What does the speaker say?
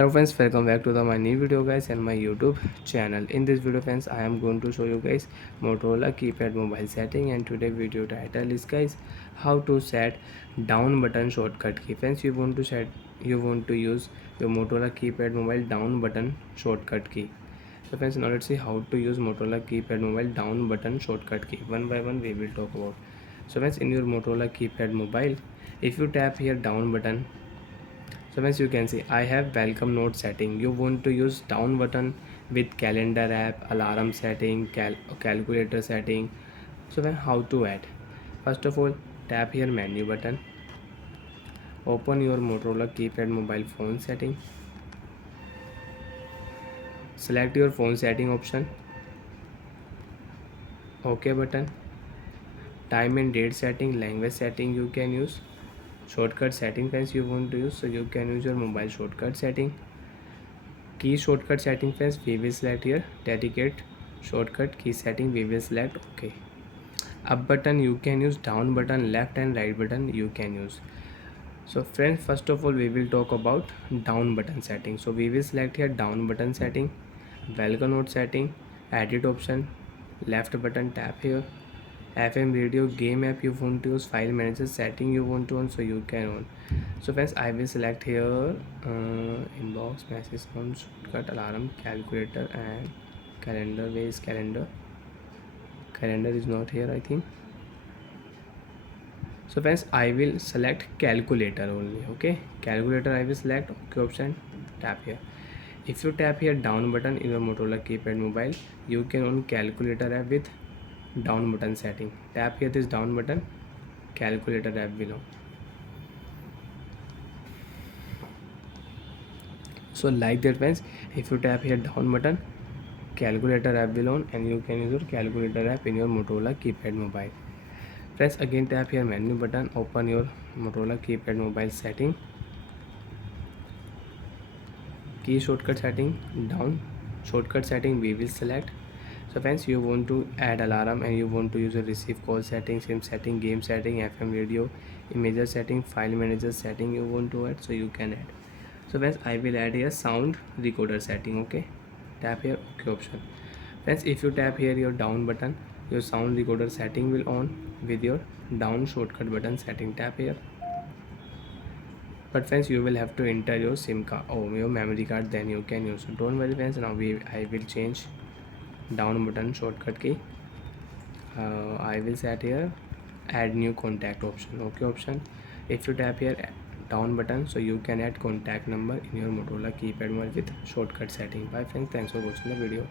Hello friends, welcome back to my new video guys and my YouTube channel. In this video friends, I am going to show you guys Motorola keypad mobile setting, and today video title is guys how to set down button shortcut key. Friends, you want to use your Motorola keypad mobile down button shortcut key. So friends, now let's see how to use Motorola keypad mobile down button shortcut key. One by one we will talk about. So friends, in your Motorola keypad mobile, if you tap here down button, so as you can see, I have welcome note setting. You want to use down button with calendar app, alarm setting, calculator setting. So then how to add? First of all, tap here menu button. Open your Motorola keypad mobile phone setting. Select your phone setting option. OK button. Time and date setting, language setting you can use. Shortcut setting friends you want to use, so you can use your mobile shortcut setting. Key shortcut setting friends, we will select here dedicate shortcut key setting, we will select OK. Up button you can use, down button, left and right button you can use. So friends, first of all we will talk about down button setting. So we will select here down button setting, welcome note setting, edit option, left button, tap here. FM radio, game app you want to use, file manager setting you want to on, so you can on. So friends, I will select here inbox, message on, shortcut, alarm, calculator and calendar. Where is calendar? Calendar is not here I think. So friends, I will select calculator only. Okay, calculator I will select, OK option, tap here. If you tap here down button in your Motorola keypad mobile, you can on calculator app with down button setting. Tap here this down button, calculator app below. So like that friends, if you tap here down button, calculator app below, and you can use your calculator app in your Motorola keypad mobile. Friends, again tap here menu button, open your Motorola keypad mobile setting, key shortcut setting, down shortcut setting we will select. So friends, you want to add alarm and you want to use a receive call setting, sim setting, game setting, FM radio, imager setting, file manager setting you want to add, so you can add. So friends, I will add here sound recorder setting. Okay, tap here OK option. Friends, if you tap here your down button, your sound recorder setting will on with your down shortcut button setting. Tap here. But friends, you will have to enter your sim card or your memory card, then you can use. So don't worry friends, now I will change down button shortcut key. I will set here add new contact option. OK option. If you tap here down button, so you can add contact number in your Motorola keypad with shortcut setting. Bye friends, thanks for watching the video.